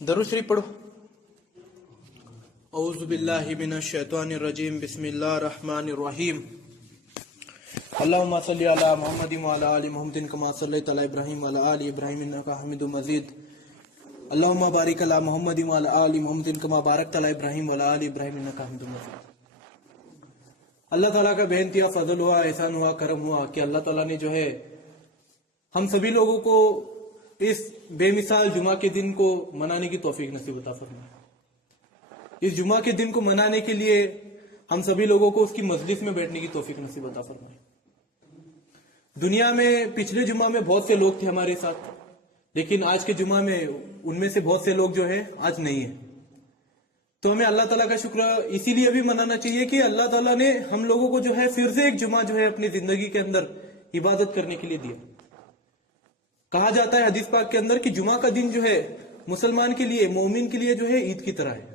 दरूद शरीफ पढ़ो। औज़ु बिल्लाहि मिनश शैतानिर रजीम, बिस्मिल्लाहिर रहमानिर रहीम। अल्लाहुम्मा सल्लि अला मुहम्मदिन व अला आलि मुहम्मदिन कमा सल्लैता अला इब्राहीम व अला आलि इब्राहीम इन्नका हमीदुम मजीद। अल्लाहुम्मा बारिक अला मुहम्मदिन व अला आलि मुहम्मदिन कमा बारकता अला इब्राहीम व अला आलि इब्राहीम इन्नका हमीदुम मजीद। अल्लाह ताला का बेहतरीन फजल हुआ, एहसान हुआ, करम हुआ कि अल्लाह ताला ने जो है हम सभी लोगों को इस बेमिसाल जुमा के दिन को मनाने की तौफीक नसीब अता फरमाए। इस जुमा के दिन को मनाने के लिए हम सभी लोगों को उसकी मजलिस में बैठने की तौफीक नसीब अता फरमाए। दुनिया में पिछले जुमा में बहुत से लोग थे हमारे साथ, लेकिन आज के जुमा में उनमें से बहुत से लोग जो है आज नहीं है। तो हमें अल्लाह ताला का शुक्र इसीलिए भी मनाना चाहिए कि अल्लाह ताला ने हम लोगों को जो है फिर से एक जुमा जो है अपनी जिंदगी के अंदर इबादत करने के लिए दिया। कहा जाता है हदीस पाक के अंदर कि जुमा का दिन जो है मुसलमान के लिए, मोमिन के लिए जो है ईद की तरह है।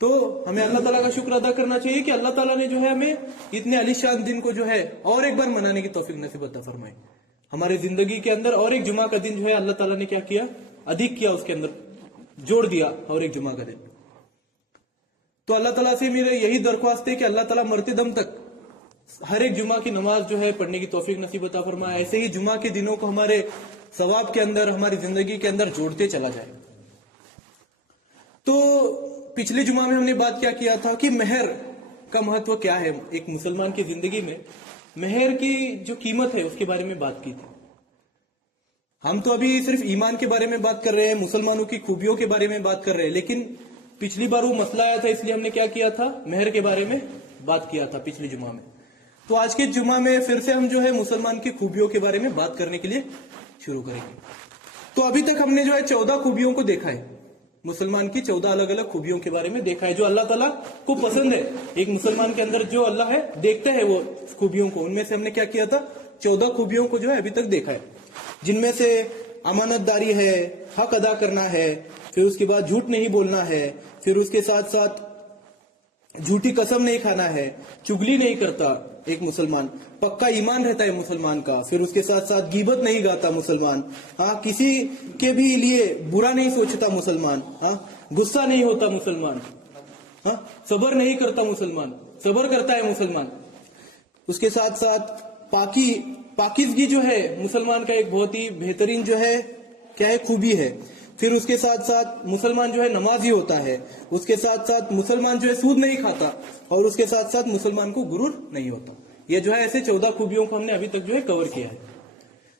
तो हमें अल्लाह ताला का शुक्र अदा करना चाहिए कि अल्लाह ताला ने जो है हमें इतने अलीशान दिन को जो है और एक बार मनाने की तौफीक नसीब अता फरमाई। हमारे जिंदगी के अंदर और एक जुमा का दिन जो है अल्लाह ताला ने क्या किया, अधिक किया, उसके अंदर जोड़ दिया और एक जुमा का दिन। तो अल्लाह ताला से मेरे यही दरख्वास्त है कि अल्लाह ताला मरते दम तक हर एक जुमा की नमाज जो है पढ़ने की तौफीक नसीब अता फरमाए। ऐसे ही जुमा के दिनों को हमारे सवाब के अंदर, हमारी जिंदगी के अंदर जोड़ते चला जाए। तो पिछले जुमा में हमने बात क्या किया था कि मेहर का महत्व क्या है एक मुसलमान की जिंदगी में, मेहर की जो कीमत है उसके बारे में बात की थी। हम तो अभी सिर्फ ईमान के बारे में बात कर रहे हैं, मुसलमानों की खूबियों के बारे में बात कर रहे हैं, लेकिन पिछली बार वो मसला आया था, इसलिए हमने क्या किया था, मेहर के बारे में बात किया था पिछली जुमा में। तो आज के जुमा में फिर से हम जो है मुसलमान की खूबियों के बारे में बात करने के लिए शुरू करेंगे। तो अभी तक हमने जो है 14 खूबियों को देखा है, मुसलमान की 14 अलग अलग खूबियों के बारे में देखा है जो अल्लाह ताला को पसंद है। एक मुसलमान के अंदर जो अल्लाह है देखते हैं वो खूबियों को, उनमें से हमने क्या किया था, 14 खूबियों को जो है अभी तक देखा है, जिनमें से अमानतदारी है, हक अदा करना है, फिर उसके बाद झूठ नहीं बोलना है, फिर उसके साथ साथ झूठी कसम नहीं खाना है, चुगली नहीं करता एक मुसलमान, पक्का ईमान रहता है मुसलमान का, फिर उसके साथ साथ गीबत नहीं गाता मुसलमान, हाँ, किसी के भी लिए बुरा नहीं सोचता मुसलमान, हाँ, गुस्सा नहीं होता मुसलमान, हाँ, सबर नहीं करता मुसलमान, सबर करता है मुसलमान। उसके साथ साथ पाकीज़गी जो है मुसलमान का एक बहुत ही बेहतरीन जो है क्या है, खूबी है। फिर उसके साथ साथ मुसलमान जो है नमाजी होता है, उसके साथ साथ मुसलमान जो है सूद नहीं खाता, और उसके साथ साथ मुसलमान को गुरूर नहीं होता। ये जो है ऐसे 14 खूबियों को हमने अभी तक जो है कवर किया है।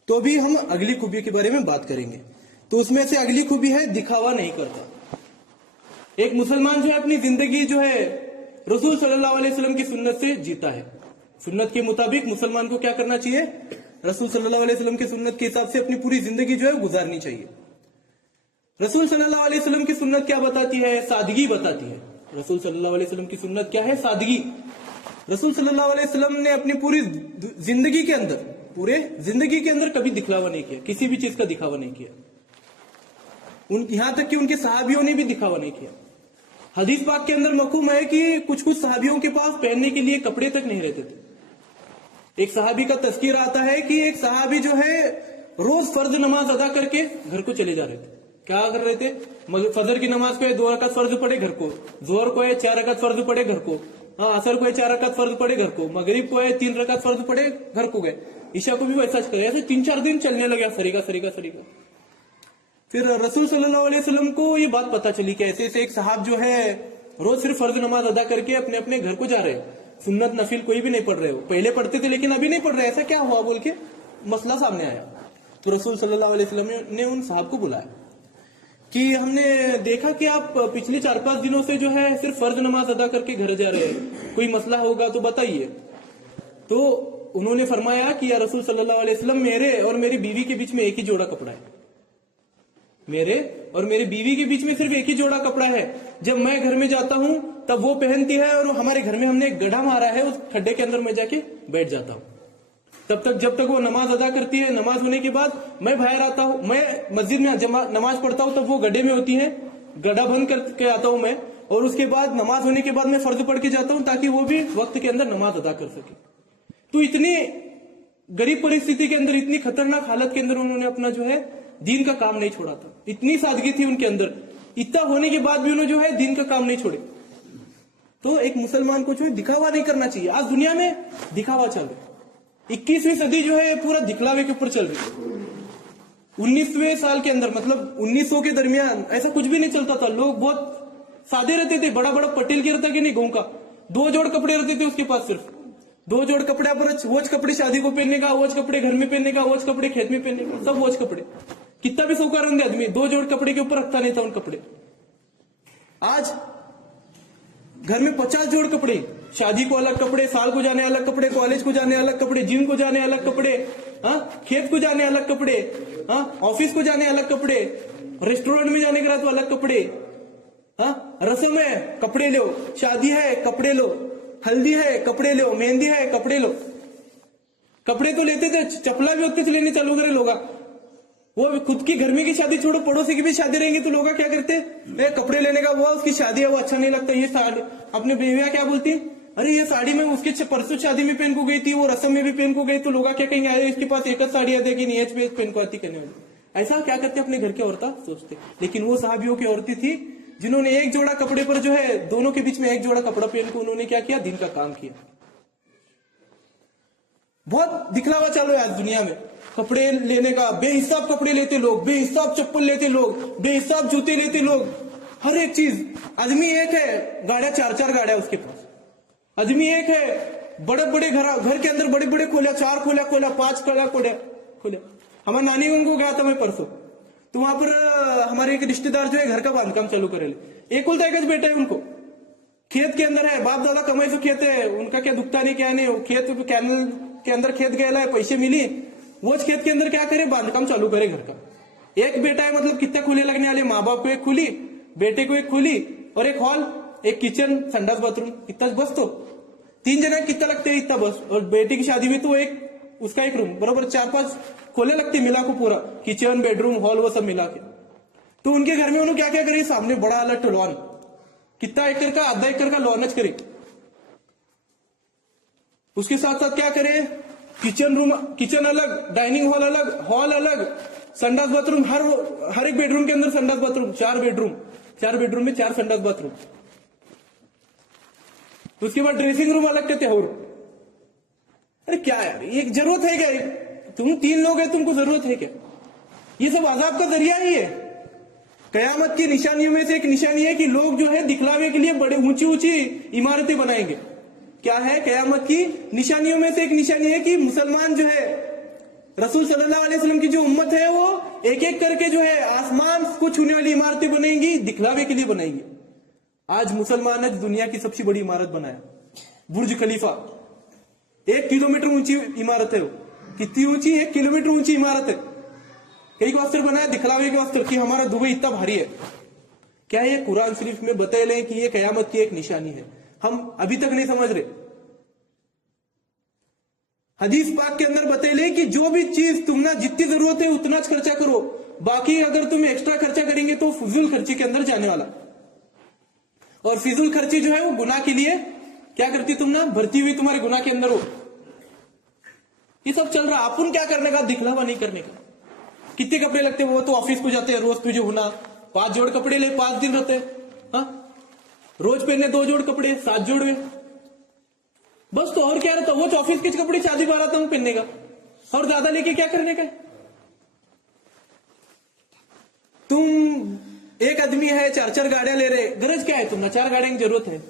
तो अभी हम अगली खूबी के बारे में बात करेंगे। तो उसमें से अगली खूबी है दिखावा नहीं करता। एक मुसलमान जो है अपनी जिंदगी जो है रसूल सल्लल्लाहु अलैहि वसल्लम की सुन्नत से जीता है। सुन्नत के मुताबिक मुसलमान को क्या करना चाहिए, रसूल सल्लल्लाहु अलैहि वसल्लम की सुन्नत के हिसाब से अपनी पूरी जिंदगी जो है गुजारनी चाहिए। रसूल सल्लल्लाहु अलैहि वसल्लम की सुन्नत क्या बताती है, सादगी बताती है। रसूल सल्लल्लाहु अलैहि वसल्लम की सुन्नत क्या है, सादगी। रसूल सल्लल्लाहु अलैहि वसल्लम ने अपनी पूरी जिंदगी के अंदर, पूरे जिंदगी के अंदर कभी दिखावा नहीं किया, किसी भी चीज का दिखावा नहीं किया। यहां तक कि उनके सहाबियों ने भी दिखावा नहीं किया। हदीस पाक के अंदर मकूम है कि कुछ कुछ सहाबियों के पास पहनने के लिए कपड़े तक नहीं रहते थे। एक सहाबी का तस्कीर आता है कि एक सहाबी जो है रोज फर्ज नमाज अदा करके घर को चले जा रहे थे। क्या कर रहे थे, फजर की नमाज को 2 रकात फर्ज पड़े घर को, जोहर को 4 रकात फर्ज पड़े घर को, असर को 4 रकात फर्ज पड़े घर को, मगरिब को 3 रकात फर्ज पड़े घर को गए, ईशा को भी वैसा करे। ऐसे 3-4 दिन चलने लगा सरीका। फिर रसूल सल्लल्लाहु अलैहि वसल्लम को ये बात पता चली कि ऐसे ऐसे एक साहब जो है रोज सिर्फ फर्ज नमाज अदा करके अपने अपने घर को जा रहे हैं, सुन्नत नफिल कोई भी नहीं पढ़ रहे हो, पहले पढ़ते थे लेकिन अभी नहीं पढ़ रहे, ऐसा क्या हुआ बोल के मसला सामने आया। तो रसूल सल्लल्लाहु अलैहि वसल्लम ने उन साहब को बुलाया कि हमने देखा कि आप पिछले 4-5 दिनों से जो है सिर्फ फर्ज नमाज अदा करके घर जा रहे हैं, कोई मसला होगा तो बताइए। तो उन्होंने फरमाया कि या रसूल सल्लल्लाहु अलैहि वसल्लम, मेरे और मेरी बीवी के बीच में एक ही जोड़ा कपड़ा है, मेरे और मेरी बीवी के बीच में सिर्फ एक ही जोड़ा कपड़ा है। जब मैं घर में जाता हूं तब वो पहनती है, और हमारे घर में हमने एक गड्ढा मारा है, उस खड्डे के अंदर मैं जाके बैठ जाता हूं। तब तक जब तक वो नमाज अदा करती है, नमाज होने के बाद मैं बाहर आता हूँ, मैं मस्जिद में नमाज पढ़ता हूँ, तब वो गड्ढे में होती है, गड्ढा बंद करके आता हूँ मैं, और उसके बाद नमाज होने के बाद मैं फर्ज पढ़ के जाता हूँ ताकि वो भी वक्त के अंदर नमाज अदा कर सके। तो इतनी गरीब परिस्थिति के अंदर, इतनी खतरनाक हालत के अंदर उन्होंने अपना जो है दीन का काम नहीं छोड़ा था। इतनी सादगी थी उनके अंदर, इतना होने के बाद भी उन्होंने जो है दीन का काम नहीं छोड़े। तो एक मुसलमान को जो है दिखावा नहीं करना चाहिए। आज दुनिया में दिखावा चल रहा है, 21वीं सदी जो है पूरा दिखलावे के ऊपर चल रही है। 19वें साल के अंदर मतलब 1900 के दरमियान ऐसा कुछ भी नहीं चलता था। लोग बहुत सादे रहते थे। बड़ा बड़ा पटेल के रहता कि नहीं, गाँव का 2 जोड़ कपड़े रहते थे उसके पास, सिर्फ 2 जोड़ कपड़े पर, वोच कपड़े शादी को पहनने का, वोच कपड़े घर में पहनने का, वोच कपड़े खेत में पहनने का, सब वोच कपड़े। कितना भी सौकार होंगे आदमी 2 जोड़ कपड़े के ऊपर रखता नहीं था उन कपड़े। आज घर में 50 जोड़ कपड़े, शादी को अलग कपड़े, साल को जाने अलग कपड़े, कॉलेज को जाने अलग कपड़े, जिम को जाने अलग कपड़े, खेत को जाने अलग कपड़े, ऑफिस को जाने अलग कपड़े, रेस्टोरेंट में जाने के बाद अलग कपड़े, रस्म है कपड़े लो, शादी है कपड़े लो, हल्दी है कपड़े लो, मेहंदी है कपड़े लो। कपड़े तो लेते थे, चपला भी वक्त से लेने चालू करे लोग। वो खुद की घर में की शादी छोड़ो, पड़ोसी की भी शादी रहेंगी तो लोग क्या करते, कपड़े लेने का वो उसकी शादी है, वो अच्छा नहीं लगता, ये साड़ी अपने बेवियां क्या बोलती, अरे ये साड़ी में उसके परसों शादी में पहन को गई थी, वो रस्म में भी पहन को गई, तो लोग क्या कहेंगे, अरे इसके पास एक साड़ी है कि नहीं पहन को आती करने वाली। ऐसा क्या करते अपने घर की औरतें सोचते। लेकिन वो साहबियों की औरतें थी जिन्होंने एक जोड़ा कपड़े पर जो है दोनों के बीच में एक जोड़ा कपड़ा पहन को उन्होंने क्या किया, दिन का काम किया। बहुत दिखलावा चालू है आज दुनिया में कपड़े लेने का। बेहिसाब कपड़े लेते लोग, बेहिसाब चप्पल लेते लोग, बेहिसाब जूते लेते लोग, हर एक चीज। आदमी एक है, गाड़ियां 4-4 गाड़ियां उसके पास। आदमी एक है, बड़े बड़े घर के अंदर बड़े बड़े खोलिया, 4 खोलिया, 5 खोलिया। हमारे नानी उनको गया था मैं परसों, तो वहां पर हमारे एक रिश्तेदार जो है घर का बांधकाम चालू करे, एक उल्टा एक बेटा है उनको, खेत के अंदर है, बाप दादा कमाई से खेत है, उनका क्या दुखता नहीं क्या नहीं, खेत कैनल के अंदर खेत गया है, पैसे मिली, वो खेत के अंदर क्या करे, बांधकाम चालू करे घर का। एक बेटा है, मतलब कितने खुले लगने वाले, माँ बाप को एक खुली, बेटे को एक खुली, और एक हॉल, एक किचन, संडास बाथरूम, इतना बस। तो 3 जने कितना लगते हैं, इतना बस। और बेटी की शादी में तो एक उसका एक रूम, बराबर 4-5 खोले लगते मिला को, पूरा किचन, बेडरूम, हॉल, वो सब मिला के। तो उनके घर में उन्होंने क्या क्या करी, सामने बड़ा अलग लॉन, कितना एकड़ का, आधा एकड़ का लॉनच करे। उसके साथ साथ क्या करे, किचन अलग, डाइनिंग हॉल अलग, संडास बाथरूम, हर एक बेडरूम के अंदर संडास बाथरूम, 4 बेडरूम में 4 संडास बाथरूम। तो उसके बाद ड्रेसिंग रूम अलग कहते हैं। अरे क्या यार, ये जरूरत है क्या? तुम 3 लोग हैं, तुमको जरूरत है क्या? ये सब अजाब का जरिया ही है। कयामत की निशानियों में से एक निशानी है कि लोग जो है दिखलावे के लिए बड़े ऊंची इमारतें बनाएंगे। क्या है कयामत की निशानियों में से एक निशानी है कि मुसलमान जो है, रसूल सल्लल्लाहु अलैहि वसल्लम की जो उम्मत है, वो एक एक करके जो है आसमान को छूने वाली इमारतें बनेंगी, दिखलावे के लिए बनाएंगे। आज मुसलमान ने दुनिया की सबसे बड़ी इमारत बनाया, बुर्ज खलीफा, 1 किलोमीटर ऊंची इमारत है। वो कितनी ऊंची? 1 किलोमीटर ऊंची इमारत है। कई वास्ते बनाया, दिखलावे के वास्ते कि हमारा दुबई इतना भारी है। क्या ये कुरान शरीफ में बताए ले कि ये कयामत की एक निशानी है? हम अभी तक नहीं समझ रहे। हदीस पाक के अंदर बताए ले कि जो भी चीज तुमना जितनी जरूरत है उतना खर्चा करो, बाकी अगर तुम एक्स्ट्रा खर्चा करेंगे तो फिजूल खर्ची के अंदर जाने वाला। और फिजूल खर्ची जो है वो गुनाह के लिए क्या करती, तुम ना भरती हुई तुम्हारे गुनाह के अंदर हो। ये सब चल रहा, अपन क्या करने का, दिखलावा नहीं करने का। कितने कपड़े लगते हैं, वो तो ऑफिस को जाते हैं, रोज तुझे होना 5 जोड़ कपड़े ले, 5 दिन रहते हैं, रोज पहनने 2 जोड़ कपड़े, 7 जोड़ में बस। तो और क्या रहता, वो ऑफिस के कपड़े शादी बारात में पहनने का, और ज्यादा लेके क्या करने का? तुम एक आदमी है, 4-4 गाड़ियां ले रहे, गरज क्या है? तुमने 4 गाड़ियों की जरूरत है।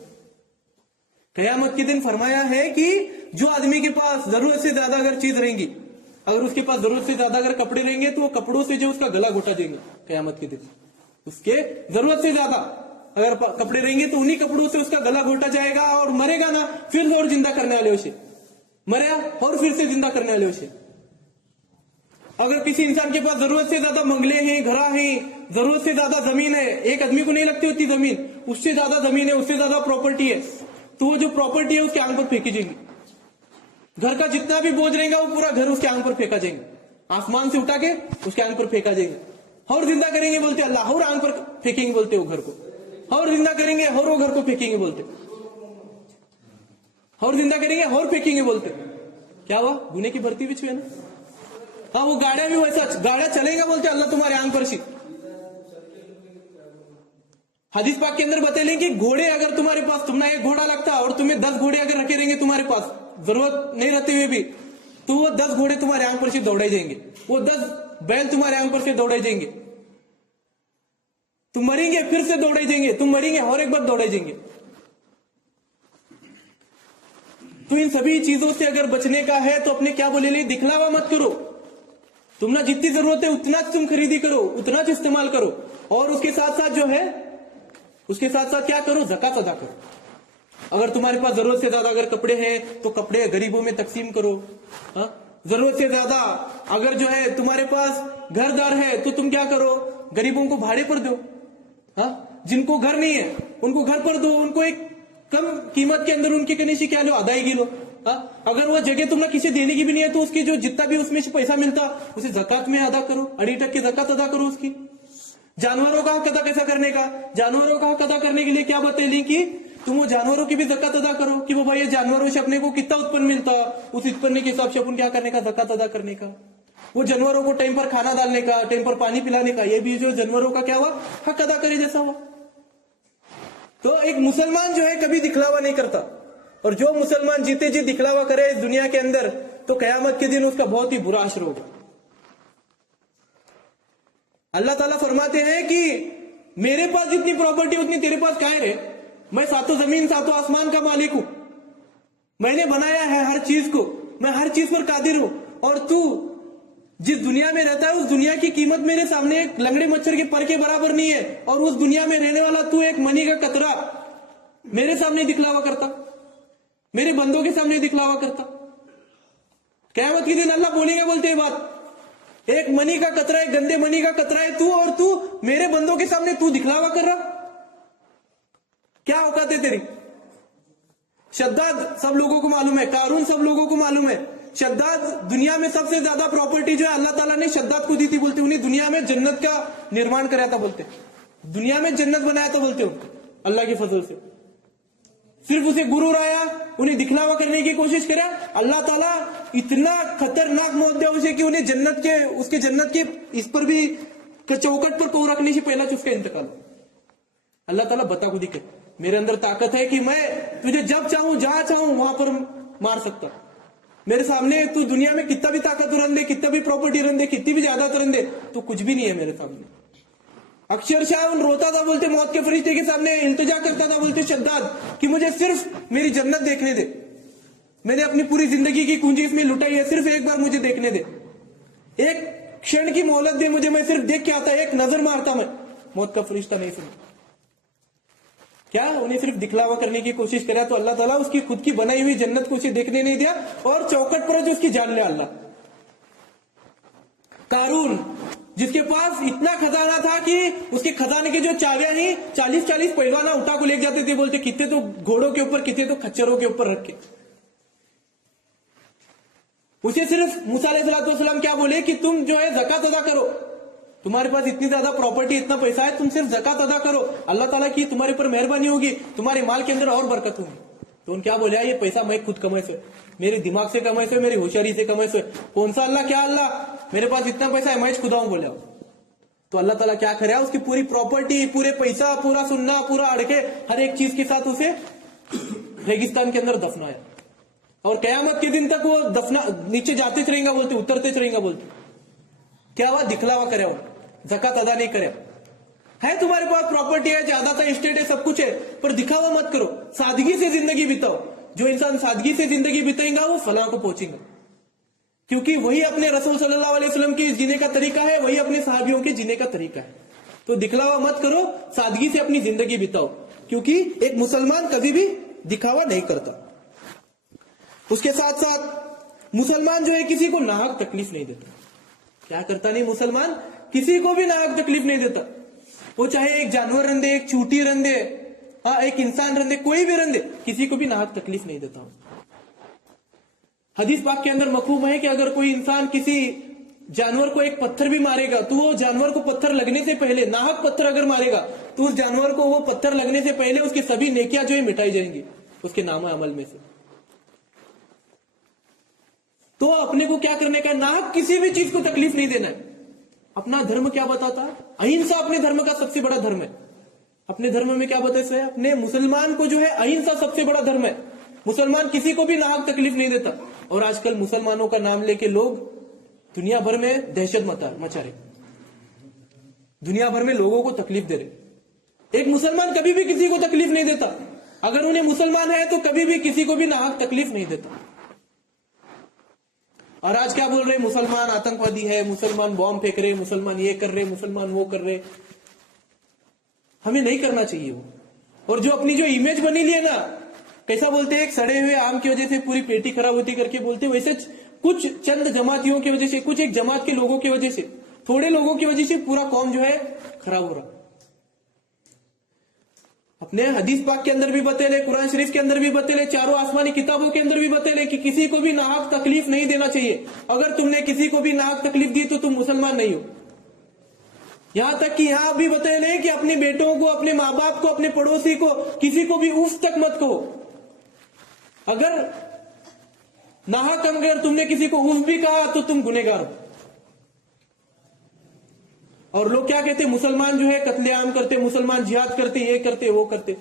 कयामत के दिन फरमाया है कि जो आदमी के पास जरूरत से ज्यादा अगर चीज रहेंगी, अगर उसके पास जरूरत से ज्यादा अगर कपड़े रहेंगे, तो वो कपड़ों से जो उसका गला घोटा देंगे कयामत के दिन। उसके जरूरत से ज्यादा अगर कपड़े रहेंगे तो उन्हीं कपड़ों से उसका गला घोटा जाएगा, और मरेगा ना, फिर और जिंदा करने वाले उसे, मरेगा और फिर से जिंदा करने वाले उसे। अगर किसी इंसान के पास जरूरत से ज्यादा मंगले हैं, घरा हैं, जरूरत से ज्यादा जमीन है, एक आदमी को नहीं लगती होती जमीन, उससे ज्यादा जमीन है, उससे ज्यादा प्रॉपर्टी है, तो वो जो प्रॉपर्टी है उसके आंख पर फेंकी जाएगी। घर का जितना भी बोझ रहेगा वो पूरा घर उसके आंख पर फेंका जाएंगे, आसमान से उठा के उसके आंख पर फेंका जाएंगे। और जिंदा करेंगे बोलते अल्लाह, और आंख पर फेंकेंगे बोलते वो घर को, और जिंदा करेंगे और वो घर को फेंकेंगे बोलते, और जिंदा करेंगे और फेंकेंगे बोलते। क्या हुआ? गुने की भर्ती भी छुए ना। हाँ, वो गाड़ियां भी वैसा, गाड़ियां चलेगा बोलते अल्लाह तुम्हारे आंख पर सी। हदीस पाक के अंदर बतेलें कि घोड़े अगर तुम्हारे पास, तुमने एक घोड़ा लगता और तुम्हें 10 घोड़े अगर रखे रहेंगे तुम्हारे पास, जरूरत नहीं रहते हुए भी, तो वो 10 घोड़े तुम्हारे आंख पर से दौड़े जाएंगे, वो 10 बैल तुम्हारे आंख पर से दौड़े जाएंगे। तुम मरेंगे फिर से दौड़े जाएंगे, तुम मरेंगे और एक बार दौड़े जाएंगे। तो इन सभी चीजों से अगर बचने का है तो अपने क्या बोले, दिखलावा मत करो। तुम ना जितनी जरूरत है उतना तुम खरीदी करो, उतना इस्तेमाल करो, और उसके साथ साथ जो है, उसके साथ साथ क्या करो, ज़कात अदा करो। अगर तुम्हारे पास जरूरत से ज्यादा अगर कपड़े हैं तो कपड़े गरीबों में तकसीम करो। हाँ, जरूरत से ज्यादा अगर जो है तुम्हारे पास घर दार है तो तुम क्या करो, गरीबों को भाड़े पर दो। हाँ, जिनको घर नहीं है उनको घर पर दो, उनको एक कम कीमत के अंदर उनकी कनीसी क्या लो, अदायगी लो। हाँ, अगर वो जगह तुमने किसी देने की भी नहीं है तो उसकी जो जितना भी उसमें से पैसा मिलता उसे ज़कात में अदा करो, 2.5% ज़कात अदा करो उसकी। जानवरों का हक अदा कैसा करने का, जानवरों का हक अदा करने के लिए क्या बतेली कि तुम वो जानवरों की भी ज़कात अदा करो कि वो भाई ये जानवरों से अपने को कितना उत्पन्न मिलता, उस उत्पन्न के हिसाब से अपन क्या करने का, ज़कात अदा करने का। वो जानवरों को टाइम पर खाना डालने का, टाइम पर पानी पिलाने का, ये भी जो जानवरों का क्या हुआ, हक अदा करे जैसा हुआ। तो एक मुसलमान जो है कभी दिखलावा नहीं करता, और जो मुसलमान जीते जी दिखलावा करे इस दुनिया के अंदर तो कयामत के दिन उसका बहुत ही बुरा असर होगा। अल्लाह ताला फरमाते हैं कि मेरे पास जितनी प्रॉपर्टी उतनी तेरे पास काहे रे, मैं सातों जमीन सातों आसमान का मालिक हूं, मैंने बनाया है हर चीज को, मैं हर चीज पर कादिर हूं, और तू जिस दुनिया में रहता है उस दुनिया की कीमत मेरे सामने एक लंगड़े मच्छर के पर के बराबर नहीं है, और उस दुनिया में रहने वाला तू एक मनी का कतरा मेरे सामने दिखलावा करता, मेरे बंदों के सामने दिखलावा करता। क़यामत के दिन अल्लाह बोलेगा, बोलते हैं बात, एक मनी का कतरा, एक गंदे मनी का कतरा है तू, और तू मेरे बंदों के सामने तू दिखलावा कर रहा, क्या औकात है तेरी। शद्दाद सब लोगों को मालूम है, कारून सब लोगों को मालूम है। शद्दाद दुनिया में सबसे ज्यादा प्रॉपर्टी जो है अल्लाह ताला ने शद्दाद को दी थी, बोलते उन्हें दुनिया में जन्नत का निर्माण कराया था, बोलते दुनिया में जन्नत बनाया था, बोलते अल्लाह के फजल से। सिर्फ उसे गुरूर आया, उन्हें दिखलावा करने की कोशिश करा, अल्लाह ताला इतना खतरनाक मौत दिया उसे कि उन्हें जन्नत के, उसके जन्नत के इस पर भी चौकट पर पांव रखने से पहला उसका इंतकाल। अल्लाह ताला बता खुद ही कर, मेरे अंदर ताकत है कि मैं तुझे जब चाहूं जहां चाहूं वहां पर मार सकता, मेरे सामने तू दुनिया में कितना भी ताकत रन दे, कितना भी प्रॉपर्टी रन दे, कितनी भी ज्यादा रन दे, तो कुछ भी नहीं है मेरे सामने। अक्षरशः उन रोता था, बोलते मौत के फरिश्ते के सामने इल्तिजा करता था, बोलते शद्दाद कि मुझे सिर्फ मेरी जन्नत देखने दे, मैंने अपनी पूरी जिंदगी की कुंजी इसमें लुटाई है, सिर्फ एक बार मुझे देखने दे, एक क्षण की मोहलत दे मुझे, मैं सिर्फ देख के आता, एक नजर मारता मैं। मौत का फरिश्ता नहीं सुना, क्या उन्हें सिर्फ दिखलावा करने की कोशिश करा तो अल्लाह ताला उसकी खुद की बनाई हुई जन्नत को उसे देखने नहीं दिया, और चौकट पर जो उसकी जान लिया अल्लाह। कारून जिसके पास इतना खजाना था कि उसके खजाने के जो चाबियां ही 40-40 पहलवाना उठा को ले जाते थे, बोलते कितने तो घोड़ों के ऊपर, कितने तो खच्चरों के ऊपर रख के। उसे सिर्फ मूसा अलैहिस्सलाम क्या बोले कि तुम जो है ज़कात अदा करो, तुम्हारे पास इतनी ज्यादा प्रॉपर्टी, इतना पैसा है, तुम सिर्फ ज़कात अदा करो, अल्लाह ताला की तुम्हारे पर मेहरबानी होगी, तुम्हारे माल के अंदर और बरकत होगी। तो उन क्या बोले, ये पैसा मैं खुद कमाए से, मेरे दिमाग से कमाए से, मेरी होशियारी से कमाए से, कौन सा अल्लाह, क्या अल्लाह, मेरे पास इतना पैसा है मैं खुदा हूं बोले। तो अल्लाह ताला क्या करे, उसकी पूरी प्रॉपर्टी, पूरे पैसा, पूरा सुन्ना, पूरा अड़के, हर एक चीज के साथ उसे रेगिस्तान के अंदर दफनाया, और कयामत के दिन तक वो दफना नीचे जाते रहेगा, बोलते उतरते रहेगा, बोलते क्या हुआ, दिखलावा करे, वो ज़कात अदा नहीं करे। है तुम्हारे पास प्रॉपर्टी है, ज्यादा था, एस्टेट है, सब कुछ है, पर दिखावा मत करो, सादगी से जिंदगी बिताओ। जो इंसान सादगी से जिंदगी बिताएगा वो फलाह को पहुंचेगा, क्योंकि वही अपने रसूल सल्लल्लाहु अलैहि वसल्लम के जीने का तरीका है, वही अपने सहाबियों के जीने का तरीका है। तो दिखलावा मत करो, सादगी से अपनी जिंदगी बिताओ, क्योंकि एक मुसलमान कभी भी दिखावा नहीं करता। उसके साथ साथ मुसलमान जो है किसी को नाहक तकलीफ नहीं देता। क्या करता नहीं मुसलमान, किसी को भी नाहक तकलीफ नहीं देता, वो चाहे एक जानवर रंदे, एक चूटी रंदे, हाँ एक इंसान रंदे, कोई भी रंदे, किसी को भी नाहक तकलीफ नहीं देता। हदीस पाक के अंदर मफहूम है कि अगर कोई इंसान किसी जानवर को एक पत्थर भी मारेगा तो वो जानवर को पत्थर लगने से पहले, नाहक पत्थर अगर मारेगा तो उस जानवर को वो पत्थर लगने से पहले उसकी सभी नेकियां जो है मिटाई जाएंगी उसके नाम अमल में से। तो अपने को क्या करने का, ना किसी भी चीज को तकलीफ नहीं देना है। अपना धर्म क्या बताता है? अहिंसा अपने धर्म का सबसे बड़ा धर्म है। अपने धर्म में क्या बताते हैं? अपने मुसलमान को जो है अहिंसा सबसे बड़ा धर्म है। मुसलमान किसी को भी नाहक तकलीफ नहीं देता। और आजकल मुसलमानों का नाम लेके लोग दुनिया भर में दहशत मचा रहे, दुनिया भर में लोगों को तकलीफ दे रहे। एक मुसलमान कभी भी किसी को तकलीफ नहीं देता। अगर उन्हें मुसलमान है तो कभी भी किसी को भी नाहक तकलीफ नहीं देता। और आज क्या बोल रहे? मुसलमान आतंकवादी है, मुसलमान बॉम्ब फेंक रहे, मुसलमान ये कर रहे, मुसलमान वो कर रहे। हमें नहीं करना चाहिए वो। और जो अपनी जो इमेज बनी ली है ना, कैसा बोलते हैं, एक सड़े हुए आम की वजह से पूरी पेटी खराब होती करके बोलते, वैसे कुछ चंद जमातियों की वजह से, कुछ एक जमात के लोगों की वजह से, थोड़े लोगों की वजह से पूरा कौम जो है खराब हो रहा। अपने हदीस पाक के अंदर भी बतेले, कुरान शरीफ के अंदर भी बतेले, चारों आसमानी किताबों के अंदर भी बतेले कि किसी को भी नाहक तकलीफ नहीं देना चाहिए। अगर तुमने किसी को भी नाहक तकलीफ दी तो तुम मुसलमान नहीं हो। यहां तक कि यहां भी बतेले कि अपने बेटों को, अपने माँ बाप को, अपने पड़ोसी को, किसी को भी उस तक मत कहो। अगर नाहक अगर तुमने किसी को उस भी कहा तो तुम गुनहगार हो। और लोग क्या कहते, मुसलमान जो है कत्लेआम करते, मुसलमान जिहाद करते, ये करते, वो करते।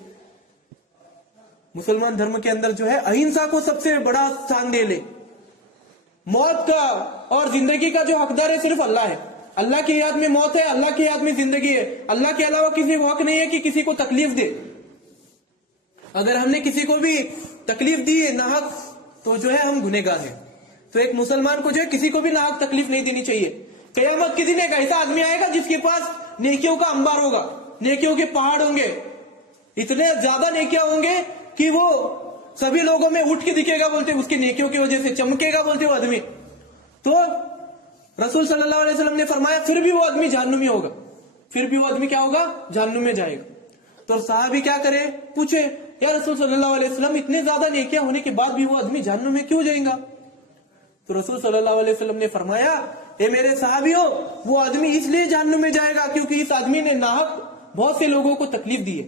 मुसलमान धर्म के अंदर जो है अहिंसा को सबसे बड़ा स्थान दे ले। मौत का और जिंदगी का जो हकदार है सिर्फ अल्लाह है। अल्लाह की याद में मौत है, अल्लाह की याद में जिंदगी है। अल्लाह के अलावा किसी को हक नहीं है कि किसी को तकलीफ दे। अगर हमने किसी को भी तकलीफ दी है नाहक, तो जो है हम गुनहगार हैं। तो एक मुसलमान को जो है किसी को भी नाहक तकलीफ नहीं देनी चाहिए। कयामत के दिन एक ऐसा आदमी आएगा जिसके पास नेकियों का अंबार होगा, नेकियों के पहाड़ होंगे, इतने ज्यादा नेकियां होंगे कि वो सभी लोगों में उठ के दिखेगा, बोलते उसकी नेकियों की वजह से चमकेगा, बोलते वो आदमी। तो रसूल सल्लल्लाहु अलैहि वसल्लम ने फरमाया फिर भी वो आदमी जहन्नुमी होगा, फिर भी वो आदमी क्या होगा, जहन्नुम में जाएगा। तो साहबी क्या करे, पूछे या रसूल सल्लल्लाहु अलैहि वसल्लम इतने ज्यादा नेकियां होने के बाद भी वो आदमी जहन्नुम में क्यों जाएगा? तो रसूल सल्लल्लाहु अलैहि वसल्लम ने फरमाया, ए मेरे साहबियों, वो आदमी इसलिए जहन्नुम में जाएगा क्योंकि इस आदमी ने नाहक बहुत से लोगों को तकलीफ दी है।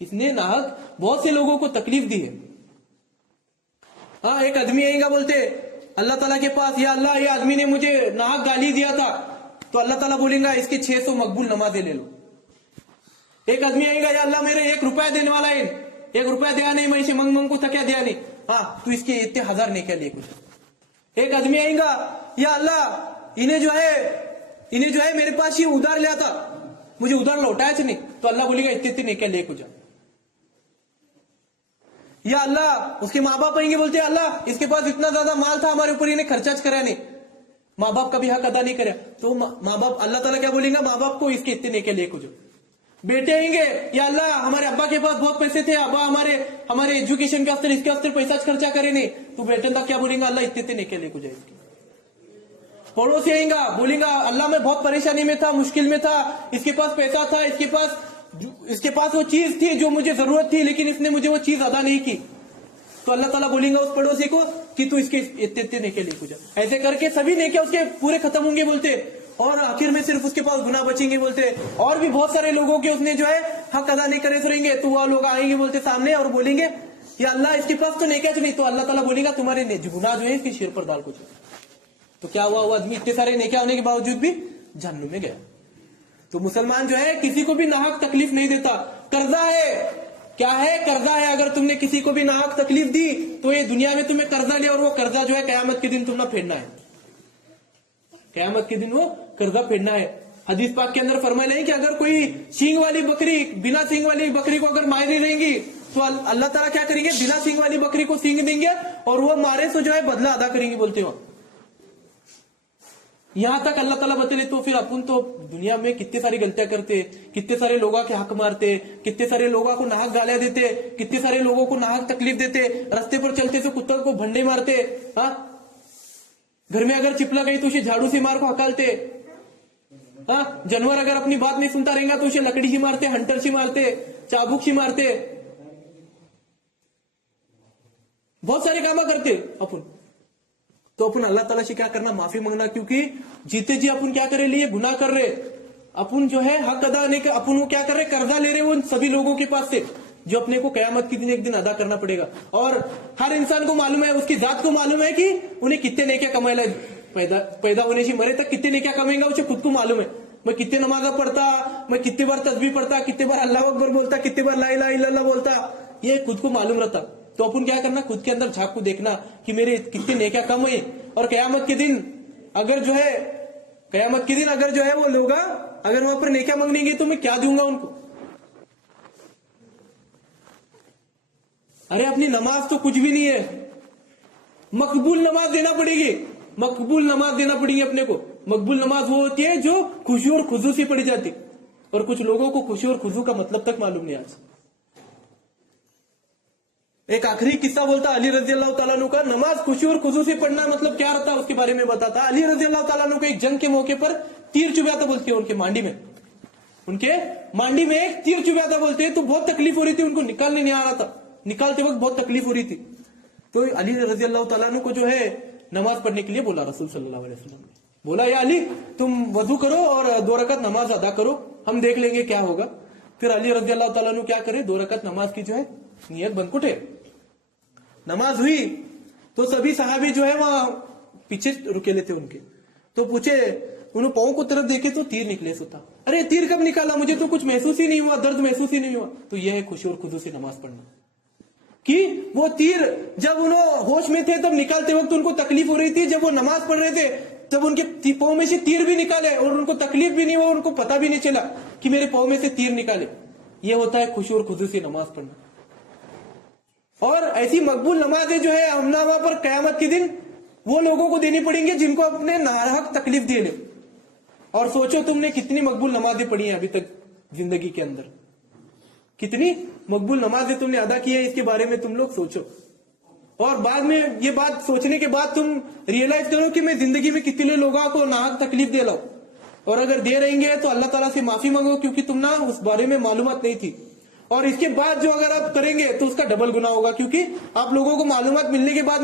इसने नाहक बहुत से लोगों को तकलीफ दी है। हाँ, एक आदमी आएगा बोलते अल्लाह ताला के पास, या अल्लाह ये आदमी ने मुझे नाहक गाली दिया था, तो अल्लाह ताला बोलेगा इसके 600 मकबूल नमाजें ले लो। एक आदमी आएगा, या अल्लाह मेरे 1 रुपया देने वाला है, 1 रुपया दिया नहीं, मैं इसे मंग को थक्या दिया नहीं, हाँ तो इसके इतने 1000 नहीं क्या लिए कुछ। एक आदमी आएगा, या अल्लाह इन्हें जो है मेरे पास ये उधार लिया था, मुझे उधार लौटाया नहीं, तो अल्लाह बोलेगा इतने नहीं क्या ले कुछ। या अल्लाह उसके माँ बाप आएंगे, बोलते अल्लाह इसके पास इतना ज्यादा माल था, हमारे ऊपर इन्हें खर्चा करा नहीं, माँ बाप का भी हक अदा नहीं करा, तो माँ बाप, अल्लाह ताला क्या बोलेगा, माँ बाप को इसके इतने नहीं क्या ले कुछ। बेटे आएंगे, या अल्लाह हमारे अब्बा के पास बहुत पैसे थे, अब्बा हमारे एजुकेशन के अस्तर इसके अस्तर पैसा खर्चा करे नहीं, तो बेटे तक क्या बोलेगा, अल्लाह इतने नहीं क्या ले कुछ। पड़ोसी आएगा, बोलेगा अल्लाह मैं बहुत परेशानी में था, मुश्किल में था, इसके पास पैसा था, इसके पास वो चीज थी जो मुझे जरूरत थी, लेकिन इसने मुझे वो चीज अदा नहीं की, तो अल्लाह ताला बोलेगा उस पड़ोसी को कि तू इसके इतने नेके ले कुछ। ऐसे करके सभी नेके उसके पूरे खत्म होंगे बोलते, और आखिर में सिर्फ उसके पास गुनाह बचेंगे बोलते। और भी बहुत सारे लोगों के उसने जो है हक अदा नहीं करे रहेंगे, तो वह लोग आएंगे बोलते सामने और बोलेंगे या अल्लाह इसके पास तो नेकिया नहीं, तो अल्लाह ताला बोलेगा तुम्हारे गुनाह जो है इसके सिर पर डाल कुछ। तो क्या हुआ, वो आदमी इतने सारे नेकिया होने के बावजूद भी जहन्नुम में गया। तो मुसलमान जो है किसी को भी नाहक तकलीफ नहीं देता। कर्जा है, क्या है, कर्जा है। अगर तुमने किसी को भी नाहक तकलीफ दी तो ये दुनिया में तुम्हें कर्जा लिया, और वो कर्जा जो है कयामत के दिन तुम्हें फेरना है, कयामत के दिन वो कर्जा फेरना है। हदीस पाक के अंदर फरमाया है कि अगर कोई सींग वाली बकरी बिना सींग वाली बकरी को अगर मारी रहेंगी तो अल्लाह ताला क्या करेंगे, बिना सींग वाली बकरी को सींग देंगे और वो मारे तो जो है बदला अदा करेंगे बोलते हो। यहां तक अल्लाह ताला बतले, तो फिर अपन तो दुनिया में कितने सारी गलतियां करते, कितने सारे लोगों के हक मारते, कितने सारे लोगों को नाहक गालियां देते, कितने सारे लोगों को नाहक तकलीफ देते, रास्ते पर चलते तो कुत्तों को भंडे मारते, हाँ घर में अगर चिपला गई तो उसे झाड़ू से मार को हकालते, हाँ जानवर अगर अपनी बात नहीं सुनता रहेगा तो उसे लकड़ी से मारते, हंटर से मारते, चाबुक से मारते, बहुत सारे काम करते अपन। तो अपन अल्लाह ताला से क्या करना, माफी मांगना, क्योंकि जीते जी अपन क्या करे लिए गुनाह कर रहे, अपन जो है हक अदा नहीं कर, अपन वो क्या कर रहे, कर्जा ले रहे वो सभी लोगों के पास से, जो अपने को कयामत के दिन एक दिन अदा करना पड़ेगा। और हर इंसान को मालूम है, उसकी जात को मालूम है कि उन्हें कितने नेकियां कमाएगा, पैदा होने से मरे तक कितने नेकियां कमाएगा उसे खुद को मालूम है। मैं कितने नमाजा पढ़ता, मैं कितने बार तस्बीह पढ़ता, कितने बार अल्लाह अकबर बोलता, कितने बार ला इलाहा इल्लल्लाह बोलता, ये खुद को मालूम रहता। तो अपन क्या करना, खुद के अंदर झांक को देखना कि मेरे कितने नेकियां कम हुई। और कयामत के दिन अगर जो है वो लोग अगर वहां पर नेकियां मांगेंगे तो मैं क्या दूंगा उनको। अरे अपनी नमाज तो कुछ भी नहीं है, मकबूल नमाज देना पड़ेगी, मकबूल नमाज देना पड़ेगी अपने को। मकबूल नमाज वो होती है जो खुशी और खुजू से पढ़ी जाती, और कुछ लोगों को खुशी और खुजू का मतलब तक मालूम नहीं। आज एक आखिरी किस्सा बोलता अली रजी अल्लाह तआला अन्हु का, नमाज खुशी और खुजू से पढ़ना मतलब क्या रहता है उसके बारे में बताता। अली रजी अल्लाह तआला अन्हु को एक जंग के मौके पर तीर चुभा था बोलते हैं, उनके मांडी में एक तीर चुभा था बोलते हैं। तो बहुत तकलीफ हो रही थी, उनको निकालने नहीं आ रहा था, निकालते वक्त बहुत तकलीफ हो रही थी। तो अली रजी अल्लाह तआला अन्हु को जो है नमाज पढ़ने के लिए बोला रसूल सल्लल्लाहु अलैहि वसल्लम ने। बोला या अली तुम वजू करो और 2 रकात नमाज अदा करो, हम देख लेंगे क्या होगा। फिर अली रजी अल्लाह तआला अन्हु क्या करे, 2 रकात नमाज की जो है नियत बंद कुटे। नमाज हुई तो सभी सहाबी जो है वहां पीछे रुके लेते उनके। तो पूछे, उन्होंने पांव को तरफ देखे तो तीर निकले सोता। अरे तीर कब निकाला, मुझे तो कुछ महसूस ही नहीं हुआ, दर्द महसूस ही नहीं हुआ। तो यह है खुशी और खुजू से नमाज पढ़ना, कि वो तीर जब उन्होंने होश में थे तब निकालते वक्त उनको तकलीफ हो रही थी, जब वो नमाज पढ़ रहे थे तब उनके पांव में से तीर भी निकाले और उनको तकलीफ भी नहीं हुआ, उनको पता भी नहीं चला कि मेरे पांव में से तीर निकाले। ये होता है खुशी और खुजू से नमाज पढ़ना। और ऐसी मकबूल नमाजें जो है हमना वहां पर कयामत के दिन वो लोगों को देनी पड़ेंगे जिनको अपने नाहक तकलीफ दे ले। और सोचो तुमने कितनी मकबूल नमाजें पढ़ी हैं अभी तक जिंदगी के अंदर, कितनी मकबूल नमाजें तुमने अदा की है, इसके बारे में तुम लोग सोचो। और बाद में ये बात सोचने के बाद तुम रियलाइज करो कि मैं जिंदगी में कितने लोगों को नाहक तकलीफ दे रहा हूं। और अगर दे रहेंगे तो अल्लाह ताला से माफी मांगो, क्योंकि तुम ना उस बारे में मालूमात नहीं थी। और इसके बाद जो अगर आप करेंगे तो उसका डबल गुनाह होगा, क्योंकि आप लोगों को मालूमात मिलने के बाद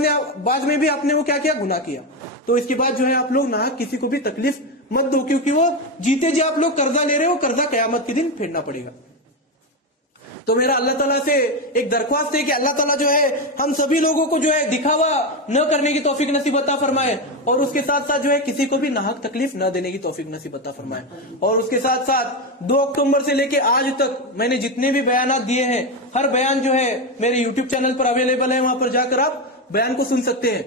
में भी आपने वो क्या किया, गुनाह किया। तो इसके बाद जो है आप लोग नाहक किसी को भी तकलीफ मत दो, क्योंकि वो जीते जी आप लोग कर्जा ले रहे हो, कर्जा कयामत के दिन फेरना पड़ेगा। तो मेरा अल्लाह ताला से एक दरख्वास्त है कि अल्लाह ताला जो है हम सभी लोगों को जो है दिखावा न करने की तौफीक नसीब अता फरमाए, और उसके साथ साथ जो है किसी को भी नाहक तकलीफ न देने की तौफीक नसीब अता फरमाए। और उसके साथ साथ 2 अक्टूबर से लेके आज तक मैंने जितने भी बयानात दिए हैं, हर बयान जो है मेरे यूट्यूब चैनल पर अवेलेबल है, वहां पर जाकर आप बयान को सुन सकते हैं।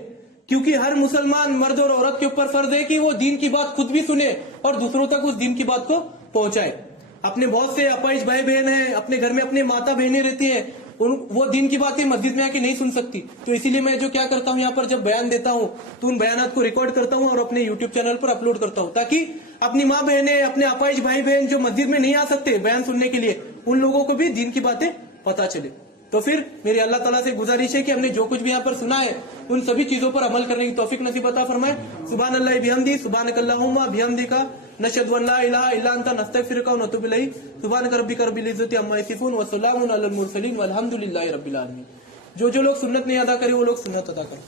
क्योंकि हर मुसलमान मर्द और औरत के ऊपर फर्ज है कि वो दीन की बात खुद भी सुने और दूसरों तक उस दीन की बात को पहुंचाए। अपने बहुत से अपाइज भाई बहन हैं, अपने घर में अपने माता बहनें रहती हैं, वो दीन की बातें मस्जिद में आके नहीं सुन सकती। तो इसीलिए मैं जो क्या करता हूँ, यहाँ पर जब बयान देता हूँ तो उन बयानात को रिकॉर्ड करता हूँ और अपने यूट्यूब चैनल पर अपलोड करता हूँ, ताकि अपनी माँ बहनें, अपने अपाइज भाई बहन जो मस्जिद में नहीं आ सकते बयान सुनने के लिए, उन लोगों को भी दीन की बातें पता चले। तो फिर मेरी अल्लाह ताला से गुजारिश है कि हमने जो कुछ भी यहाँ पर सुना है उन सभी चीजों पर अमल करने की तौफीक नसीब अता फरमाए। सुभान अल्लाह बिहम्दी, सुभानकल्लाहुम्मा बिहम्दिका, नशहदु अन ला इलाहा इल्ला अंता, नस्तगफिरुका व नतूबु इलैक, सुभान रब्बिका रब्बिल इज्जति अम्मा यसिफून व सलामुन अलल मुरसलीन वल्हम्दुलिल्लाहि रब्बिल आलमीन। जो लोग सुन्नत नहीं अदा करे वो लोग सुन्नत अदा करें।